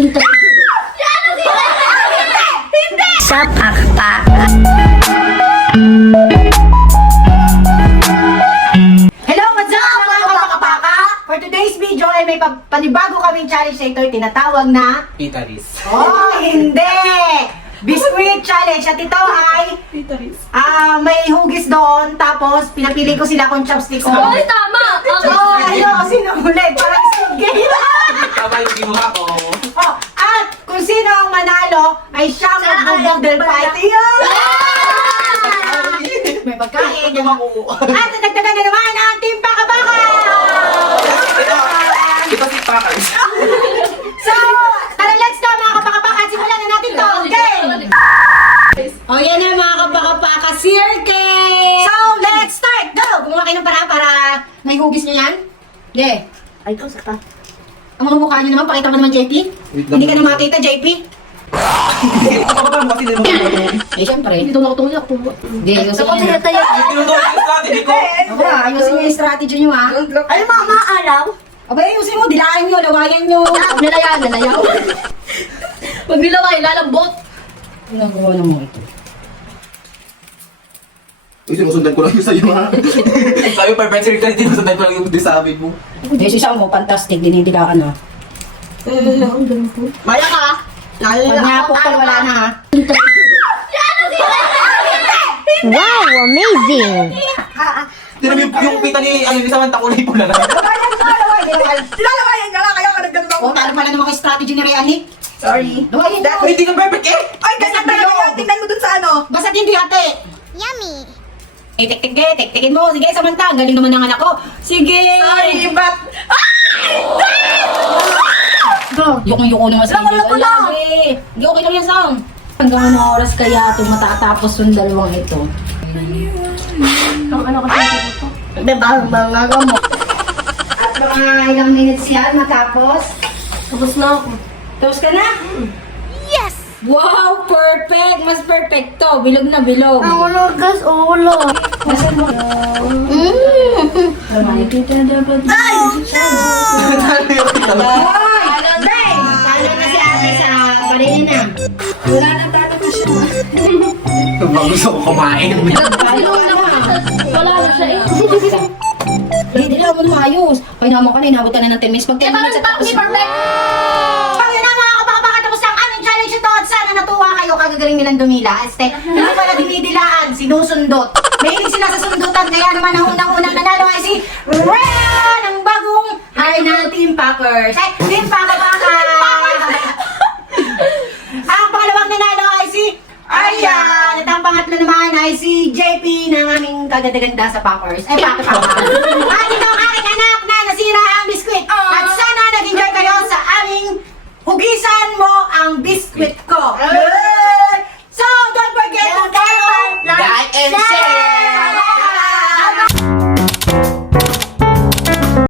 Sa pakpak. Hello, what's up mga kapaka? For today's video ay may panibago kaming challenge na ito, tinatawag na Pitaris. Oh, hindi! Biscuit challenge. At ito ay may hugis doon, tapos pinapili ko sila kung chopsticks o Oy, tama! Oh, ayun, sino ulit? Parang game. Tama yung ginawa ko. Oh, at kung sino ang manalo ay siya mag-noodle fight. May pagkain. At nadagdagan na naman ang Team Pakabaka! Ito si Packers. So, tara, let's go mga kapakapaka. Simulan na natin to. Game! O yan na mga kapakapaka, circle! So, let's start! Go! Gumawa kayo ng para may hugis nyo yan. Yeah. Ay, ito, sakta. Ang mga mukha nyo naman, pakita mo naman, JP. Hindi ka na makita, JP. Kapag mo kasi din mo. Eh, syempre. Hindi daw nakatulog ako. Hindi, ayusin Ako nyo. tinatayo. Tinutulog yung strategy ko. Ako, ayusin nyo yung strategy nyo, ha? Ano mga araw? Aba, ayusin mo, dilaan nyo, lawayan nyo. Nalayaw. Pag nilaway, lalambot. Ginagawa na mo ito. Uy, sinusundan ko lang yung sa'yo ha. Sabi pa, friends, ka, sinusundan ko lang yung desabi mo. Eh, si Sam mo, fantastic, dinidilaan, ha? Maya ka. Pag napok ka, wala na, ha? Wow, amazing! Tinan mo yung pita ni Samantha kulay pula na. Sinalawayan ka nga, kaya ka nagganto. Oh, talo pala naman kay strategy ni Rayani. Sorry. Lawayan mo. Hindi ka perfect eh. Ay, ganyan talaga yan. Tingnan mo dun sa ano. Basta't hindi ate. Yummy. Eh, tektikin mo. Sige, Samantha. Ang galing naman ng anak ko. Sige. Sorry, but... Yuko naman sa inyo. Wala. Hindi okay lang yan, Sam. Hanggang anong oras kaya ito matatapos yung dalawang ito? Ang ano kasi ito? Diba, mga mo. At mga ilang minutes yan matapos. Tapos na ako. Tapos ka na? Yes! Wow, perfect! Mas perfect to. Bilog na bilog. ulo, gas, ulo. Nasaan mo? Ay! Ay! Talo na si ate sa parin na. Wala na, talo na siya. Gusto ko kumain. Talo na ka. Wala na siya eh. Hindi lang mo maayos. Ay naman ka na, inabot ka na ng 10 minutes. Pag 10 minutes at tapos. perfect. Ayun na mga kapakapakatapos ang aming challenge ito at sana natuwa kayo kagagaling nilang dumila. Hindi pala dinidilaan, sinusundot. Mahilig sila sa sundutan kaya naman ang unang-unang nanalo ay si Rhea ng bagong Arnal Team Packers. Ay, Team Pakabaka! Ang pangalawang nanalo ay si Aryan! At ang pangatlo naman ay si JP ng aming kaganda-ganda sa Packers. Ay, Pakabaka. At ito ang aking anak